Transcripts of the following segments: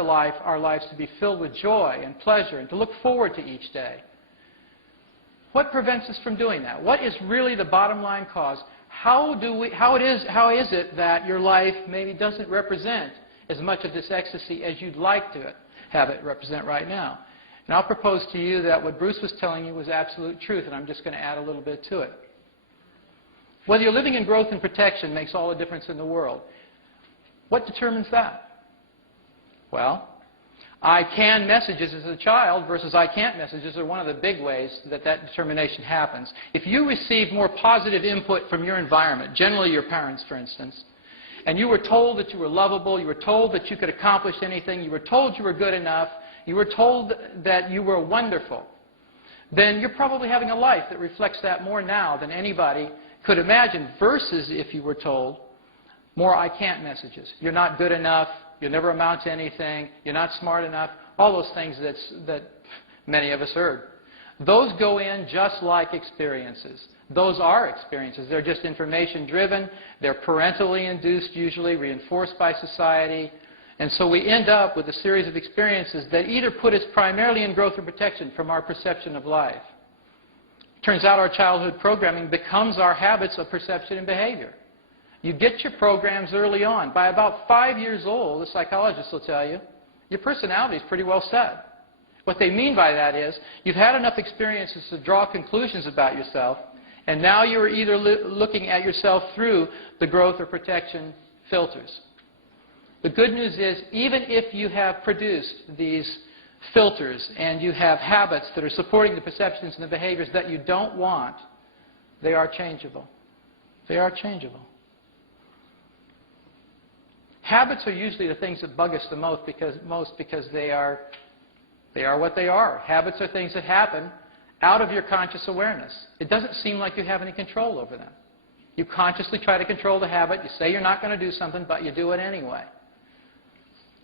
our lives to be filled with joy and pleasure and to look forward to each day. What prevents us from doing that? What is really the bottom line cause? How is it that your life maybe doesn't represent as much of this ecstasy as you'd like to have it represent right now? And I'll propose to you that what Bruce was telling you was absolute truth, and I'm just going to add a little bit to it. Whether you're living in growth and protection makes all the difference in the world. What determines that? Well, I can messages as a child versus I can't messages are one of the big ways that that determination happens. If you receive more positive input from your environment, generally your parents, for instance, and you were told that you were lovable, you were told that you could accomplish anything, you were told you were good enough, you were told that you were wonderful, then you're probably having a life that reflects that more now than anybody could imagine, versus if you were told more I can't messages. You're not good enough, you'll never amount to anything, you're not smart enough, all those things that many of us heard. Those go in just like experiences. Those are experiences. They're just information driven, they're parentally induced usually, reinforced by society, and so we end up with a series of experiences that either put us primarily in growth or protection from our perception of life. Turns out our childhood programming becomes our habits of perception and behavior. You get your programs early on. By about 5 years old, the psychologists will tell you, your personality is pretty well set. What they mean by that is you've had enough experiences to draw conclusions about yourself, and now you're either looking at yourself through the growth or protection filters. The good news is, even if you have produced these filters and you have habits that are supporting the perceptions and the behaviors that you don't want, they are changeable. They are changeable. Habits are usually the things that bug us the most because they are what they are. Habits are things that happen out of your conscious awareness. It doesn't seem like you have any control over them. You consciously try to control the habit. You say you're not going to do something, but you do it anyway.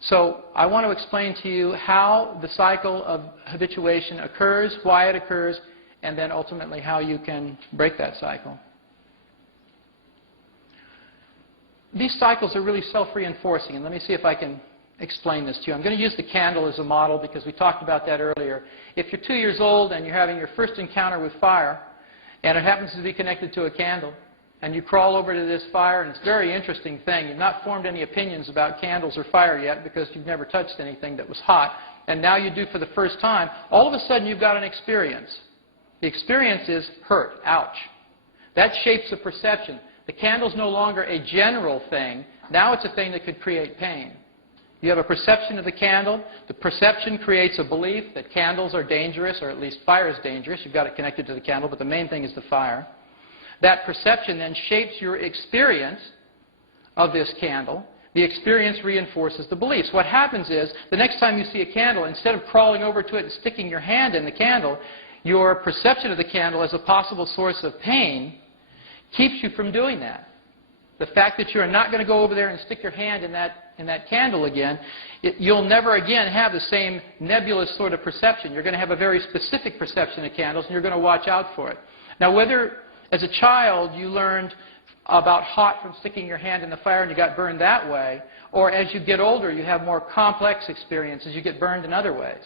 So I want to explain to you how the cycle of habituation occurs, why it occurs, and then ultimately how you can break that cycle. These cycles are really self-reinforcing, and let me see if I can explain this to you. I'm going to use the candle as a model because we talked about that earlier. If you're 2 years old and you're having your first encounter with fire, and it happens to be connected to a candle, and you crawl over to this fire, and it's a very interesting thing. You've not formed any opinions about candles or fire yet because you've never touched anything that was hot, and now you do for the first time. All of a sudden you've got an experience. The experience is hurt, ouch. That shapes a perception. The candle's no longer a general thing. Now it's a thing that could create pain. You have a perception of the candle. The perception creates a belief that candles are dangerous, or at least fire is dangerous. You've got it connected to the candle, but the main thing is the fire. That perception then shapes your experience of this candle. The experience reinforces the beliefs. What happens is, the next time you see a candle, instead of crawling over to it and sticking your hand in the candle, your perception of the candle as a possible source of pain keeps you from doing that. The fact that you're not going to go over there and stick your hand in that candle again, you'll never again have the same nebulous sort of perception. You're going to have a very specific perception of candles, and you're going to watch out for it. Now, whether as a child you learned about hot from sticking your hand in the fire and you got burned that way, or as you get older you have more complex experiences, you get burned in other ways.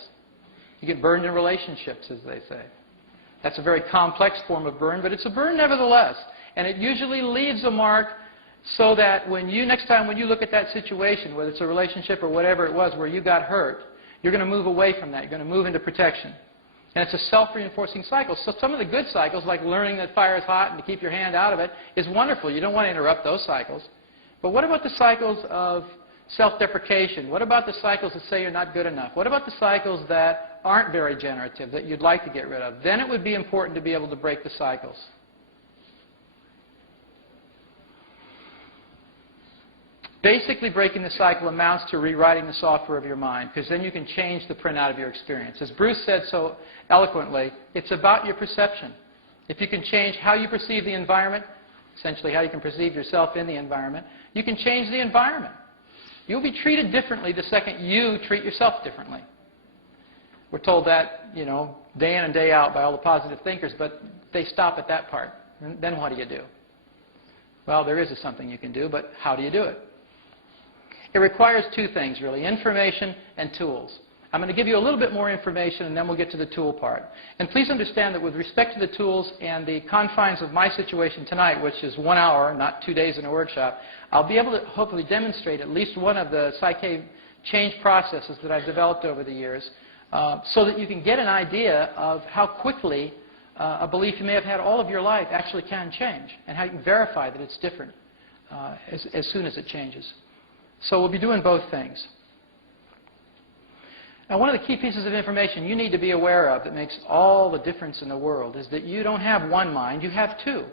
You get burned in relationships, as they say. That's a very complex form of burn, but it's a burn nevertheless. And it usually leaves a mark so that next time when you look at that situation, whether it's a relationship or whatever it was where you got hurt, you're going to move away from that. You're going to move into protection. And it's a self-reinforcing cycle. So some of the good cycles, like learning that fire is hot and to keep your hand out of it, is wonderful. You don't want to interrupt those cycles. But what about the cycles of self-deprecation? What about the cycles that say you're not good enough? What about the cycles that aren't very generative, that you'd like to get rid of? Then it would be important to be able to break the cycles. Basically, breaking the cycle amounts to rewriting the software of your mind, because then you can change the printout of your experience. As Bruce said so eloquently, it's about your perception. If you can change how you perceive the environment, essentially how you can perceive yourself in the environment, you can change the environment. You'll be treated differently the second you treat yourself differently. We're told that, day in and day out by all the positive thinkers, but they stop at that part. And then what do you do? Well, there is something you can do, but how do you do it? It requires two things, really, information and tools. I'm going to give you a little bit more information, and then we'll get to the tool part. And please understand that with respect to the tools and the confines of my situation tonight, which is 1 hour, not 2 days in a workshop, I'll be able to hopefully demonstrate at least one of the PSYCH-K change processes that I've developed over the years so that you can get an idea of how quickly a belief you may have had all of your life actually can change, and how you can verify that it's different as soon as it changes. So we'll be doing both things. Now, one of the key pieces of information you need to be aware of that makes all the difference in the world is that you don't have one mind, you have two.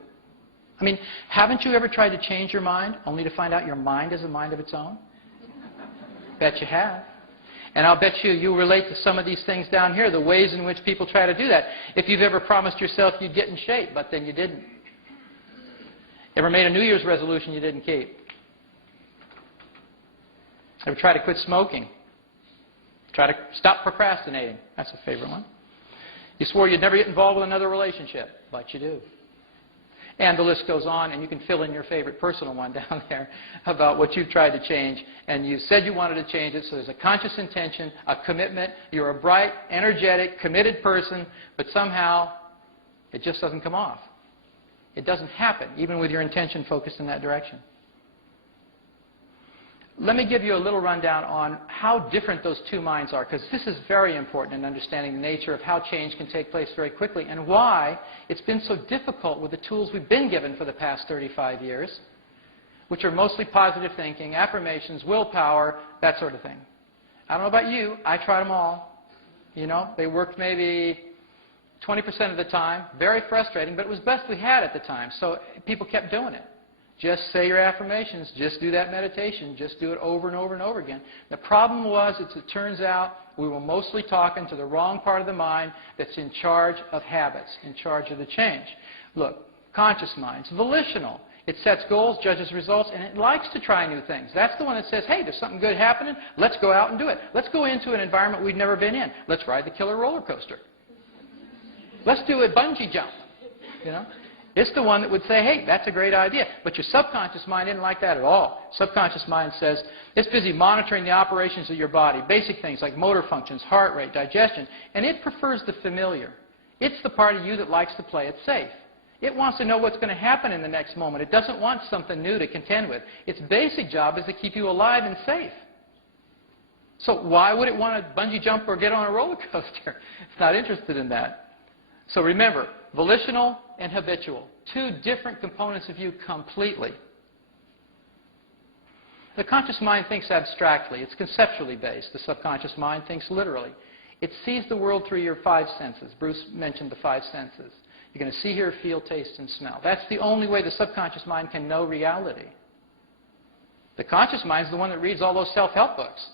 I mean, haven't you ever tried to change your mind only to find out your mind is a mind of its own? Bet you have. And I'll bet you relate to some of these things down here, the ways in which people try to do that. If you've ever promised yourself you'd get in shape, but then you didn't. Ever made a New Year's resolution you didn't keep? Ever tried to quit smoking? Try to stop procrastinating. That's a favorite one. You swore you'd never get involved with another relationship, but you do. And the list goes on, and you can fill in your favorite personal one down there about what you've tried to change. And you said you wanted to change it, so there's a conscious intention, a commitment. You're a bright, energetic, committed person, but somehow it just doesn't come off. It doesn't happen, even with your intention focused in that direction. Let me give you a little rundown on how different those two minds are, because this is very important in understanding the nature of how change can take place very quickly and why it's been so difficult with the tools we've been given for the past 35 years, which are mostly positive thinking, affirmations, willpower, that sort of thing. I don't know about you, I tried them all. You know, they worked maybe 20% of the time, very frustrating, but it was best we had at the time, so people kept doing it. Just say your affirmations. Just do that meditation. Just do it over and over and over again. The problem was, it turns out, we were mostly talking to the wrong part of the mind that's in charge of habits, in charge of the change. Look, conscious mind's volitional. It sets goals, judges results, and it likes to try new things. That's the one that says, hey, there's something good happening. Let's go out and do it. Let's go into an environment we've never been in. Let's ride the killer roller coaster. Let's do a bungee jump. You know? It's the one that would say, hey, that's a great idea. But your subconscious mind isn't like that at all. Subconscious mind says it's busy monitoring the operations of your body, basic things like motor functions, heart rate, digestion, and it prefers the familiar. It's the part of you that likes to play it safe. It wants to know what's going to happen in the next moment. It doesn't want something new to contend with. Its basic job is to keep you alive and safe. So why would it want to bungee jump or get on a roller coaster? It's not interested in that. So remember, volitional and habitual. Two different components of you completely. The conscious mind thinks abstractly. It's conceptually based. The subconscious mind thinks literally. It sees the world through your five senses. Bruce mentioned the five senses. You're going to see, hear, feel, taste, and smell. That's the only way the subconscious mind can know reality. The conscious mind is the one that reads all those self-help books.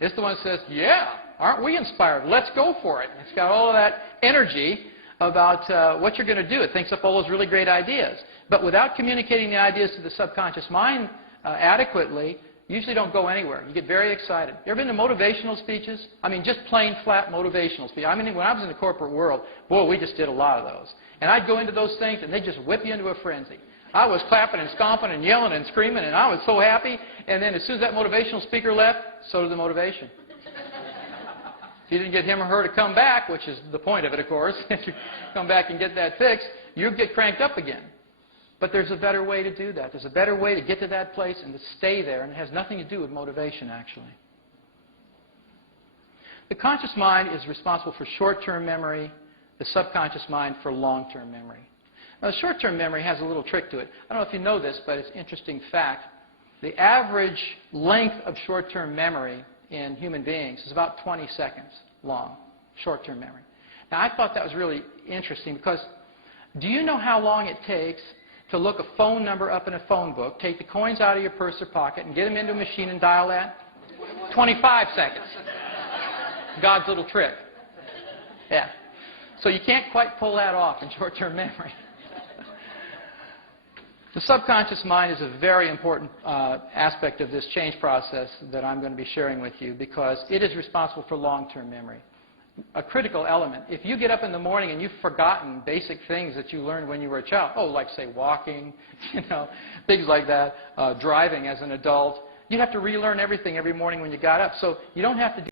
It's the one that says, yeah, aren't we inspired? Let's go for it. It's got all of that energy about what you're going to do. It thinks up all those really great ideas. But without communicating the ideas to the subconscious mind adequately, you usually don't go anywhere. You get very excited. You ever been to motivational speeches? I mean, just plain flat motivational speeches. I mean, when I was in the corporate world, boy, we just did a lot of those. And I'd go into those things, and they'd just whip you into a frenzy. I was clapping and stomping and yelling and screaming, and I was so happy. And then as soon as that motivational speaker left, so did the motivation. If you didn't get him or her to come back, which is the point of it, of course, if you come back and get that fixed, you get cranked up again. But there's a better way to do that. There's a better way to get to that place and to stay there, and it has nothing to do with motivation, actually. The conscious mind is responsible for short-term memory, the subconscious mind for long-term memory. Now, the short-term memory has a little trick to it. I don't know if you know this, but it's an interesting fact. The average length of short-term memory in human beings is about 20 seconds long, short-term memory. Now, I thought that was really interesting because do you know how long it takes to look a phone number up in a phone book, take the coins out of your purse or pocket, and get them into a machine and dial that? 25 seconds. God's little trick. Yeah. So you can't quite pull that off in short-term memory. The subconscious mind is a very important aspect of this change process that I'm going to be sharing with you because it is responsible for long-term memory. A critical element. If you get up in the morning and you've forgotten basic things that you learned when you were a child, like say walking, things like that, driving as an adult, you'd have to relearn everything every morning when you got up. So you don't have to do